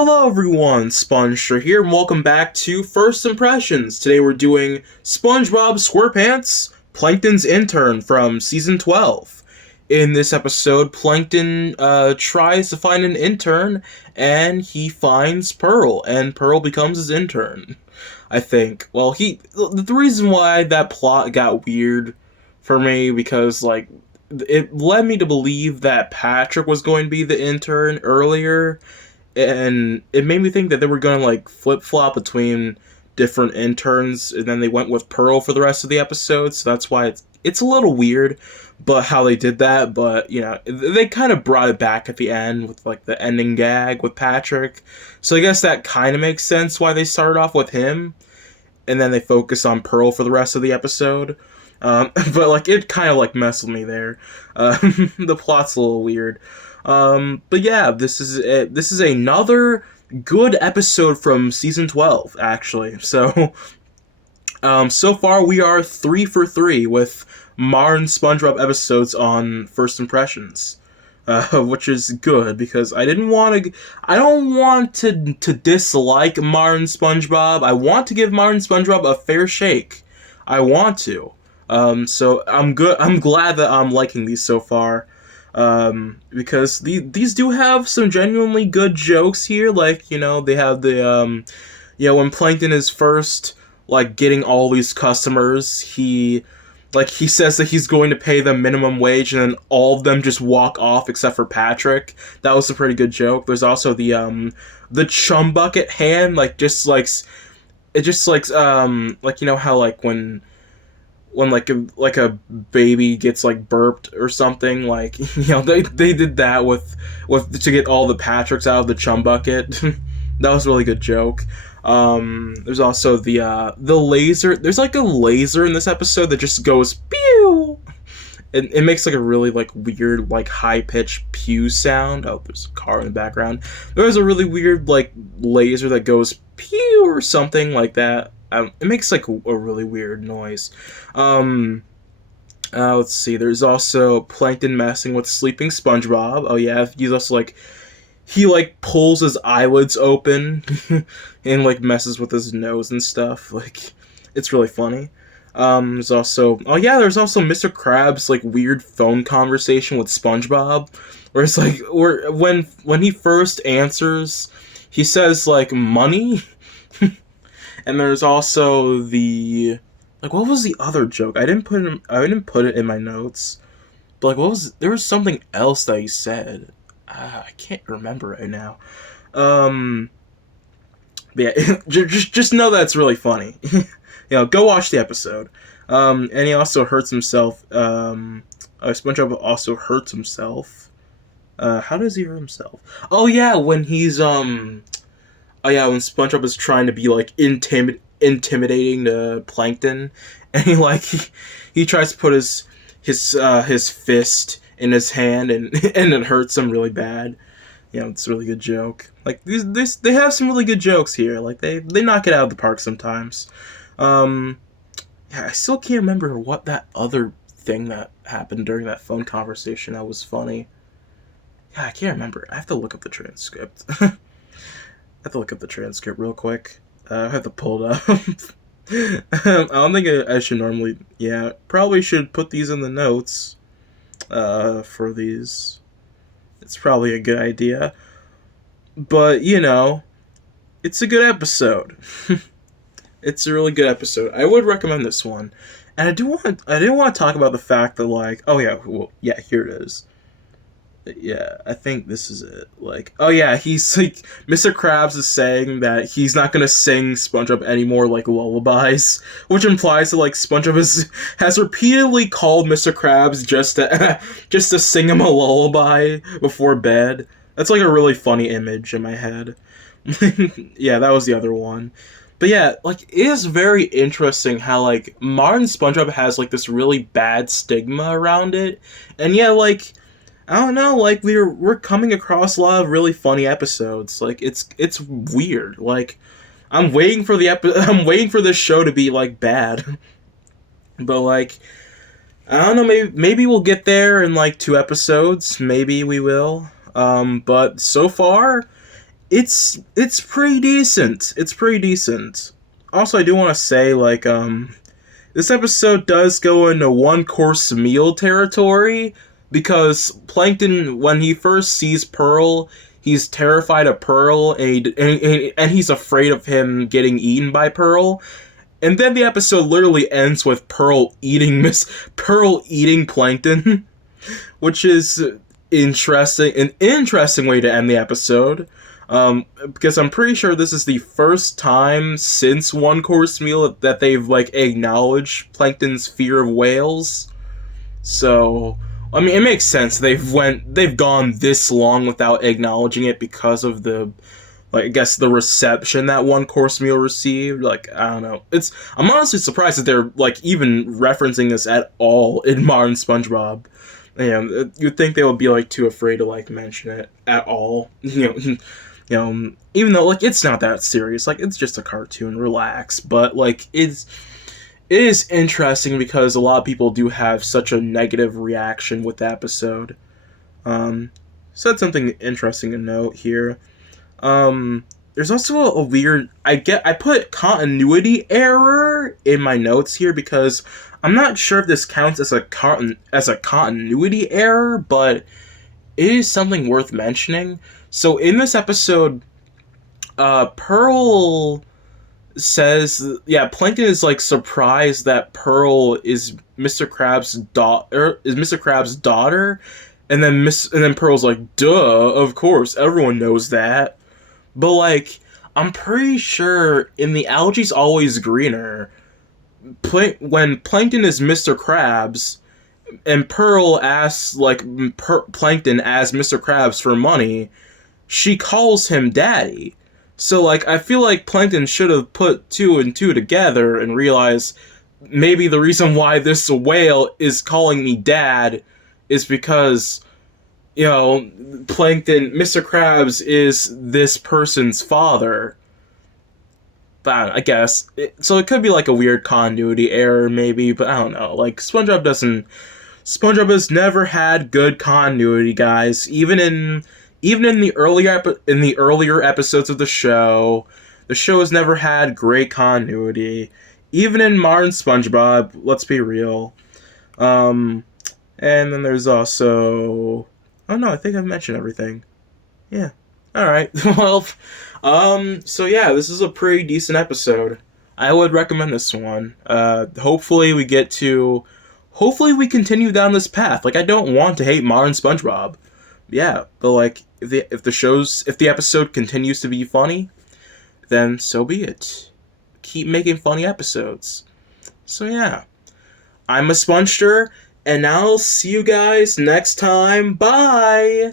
Hello everyone, spongestur here, and welcome back to First Impressions. Today we're doing SpongeBob SquarePants, Plankton's Intern from Season 12. In this episode, Plankton tries to find an intern, and he finds Pearl, and Pearl becomes his intern, I think. Well, the reason why that plot got weird for me, because, it led me to believe that Patrick was going to be the intern earlier, and it made me think that they were going to flip-flop between different interns, and then they went with Pearl for the rest of the episode, so that's why it's a little weird but how they did that. But they kind of brought it back at the end with the ending gag with Patrick, so I guess that kind of makes sense why they started off with him and then they focus on Pearl for the rest of the episode. But it kind of messed with me there. The plot's a little weird. But yeah, this is another good episode from season 12, actually. So, so far we are 3 for 3 with Mar and SpongeBob episodes on First Impressions, which is good because I don't want to dislike Mar and SpongeBob. I want to give Mar and SpongeBob a fair shake. I want to. So I'm glad that I'm liking these so far. Because these do have some genuinely good jokes here. They have the, when Plankton is first, getting all these customers, he says that he's going to pay them minimum wage, and then all of them just walk off except for Patrick. That was a pretty good joke. There's also the chum bucket hand, how, when a baby gets burped or something, they did that with to get all the Patricks out of the chum bucket. That was a really good joke. There's also the laser. There's a laser in this episode that just goes pew. It makes a really weird high pitched pew sound. Oh, there's a car in the background. There's a really weird laser that goes pew or something like that. It makes a really weird noise. Let's see. There's also Plankton messing with sleeping SpongeBob. Oh yeah, he's also he pulls his eyelids open and messes with his nose and stuff. It's really funny. There's also there's also Mr. Krabs' weird phone conversation with SpongeBob, where it's where when he first answers, he says money. And there's also the what was the other joke? I didn't put it in my notes. But there was something else that he said. I can't remember right now. But yeah, just know that it's really funny. Go watch the episode. And he also hurts himself. SpongeBob also hurts himself. How does he hurt himself? Oh yeah, when he's when SpongeBob is trying to be intimidating to Plankton, and he tries to put his fist in his hand, and it hurts him really bad. It's a really good joke. They have some really good jokes here. They knock it out of the park sometimes. I still can't remember what that other thing that happened during that phone conversation that was funny. Yeah, I can't remember. I have to look up the transcript. I have to look up the transcript real quick. I have to pull it up. I don't think I should normally... Yeah, probably should put these in the notes for these. It's probably a good idea. But, it's a good episode. It's a really good episode. I would recommend this one. And I didn't want to talk about the fact that, oh yeah, well, yeah, here it is. Yeah, I think this is it. He's Mr. Krabs is saying that he's not gonna sing SpongeBob any more lullabies, which implies that SpongeBob has repeatedly called Mr. Krabs just to sing him a lullaby before bed. That's a really funny image in my head. Yeah, that was the other one. But yeah, it is very interesting how Mar and SpongeBob has this really bad stigma around it, and yeah, I don't know, we're coming across a lot of really funny episodes. It's weird. I'm waiting for this show to be bad. But I don't know, maybe we'll get there in 2 episodes. Maybe we will. But so far it's pretty decent. It's pretty decent. Also, I do want to say, like, this episode does go into one course meal territory because Plankton, when he first sees Pearl, he's terrified of Pearl and he's afraid of him getting eaten by Pearl. And then the episode literally ends with Pearl eating Plankton, which is an interesting way to end the episode. Because I'm pretty sure this is the first time since One Course Meal that they've like acknowledged Plankton's fear of whales. So, I mean, it makes sense. They've gone this long without acknowledging it because of the, like, I guess the reception that One Course Meal received. Like, I don't know. I'm honestly surprised that they're like even referencing this at all in modern SpongeBob. You'd think they would be like too afraid to like mention it at all. Even though like it's not that serious, like it's just a cartoon, relax. But like it is interesting because a lot of people do have such a negative reaction with the episode. So that's something interesting to note here. There's also a weird. I put continuity error in my notes here because I'm not sure if this counts as a continuity error, but it is something worth mentioning. So in this episode, Pearl says, Plankton is like surprised that Pearl is Mr. Krabs' daughter, and then Pearl's like, duh, of course, everyone knows that. But like, I'm pretty sure in the Algae's Always Greener, when Plankton is Mr. Krabs, and Pearl asks like Plankton as Mr. Krabs for money, she calls him Daddy. So like I feel like Plankton should have put two and two together and realized maybe the reason why this whale is calling me Dad is because Plankton, Mr. Krabs is this person's father. But I guess so. It could be like a weird continuity error, maybe. But I don't know. Like SpongeBob has never had good continuity, guys. Even in the earlier episodes of the show has never had great continuity. Even in modern SpongeBob, let's be real. And then there's also, oh no, I think I've mentioned everything. Yeah. All right. Well, so yeah, this is a pretty decent episode. I would recommend this one. Hopefully we continue down this path. Like, I don't want to hate modern SpongeBob. Yeah, but like, if the episode continues to be funny, then so be it. Keep making funny episodes. So yeah, I'm a spongestur, and I'll see you guys next time. Bye!